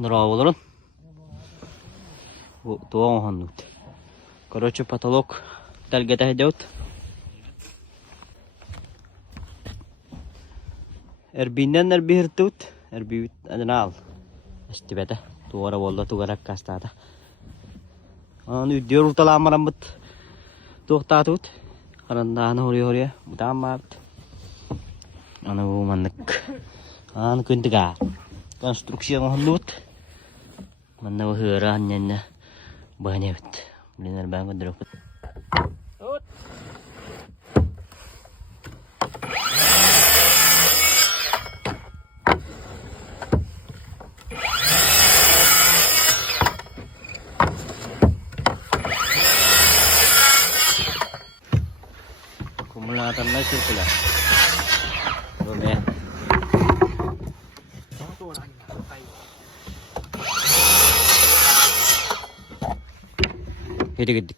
нраволарын. Туан ханут. Короче, потолок дальгата идет. Эрбинен эрбихиртут, эрбивит аденал. Estibete, tuora volta tuorakkaasta. Nyt joulutalammarammat tuohtaatut. Harantaan hori mutta ammat. Anu mannek. An kuntiga. Konstruksi on lut. Manna hyöra hannen banyavet. Linar bangun drop. Kumulatan na sirkula. Rumah. Gede-gede.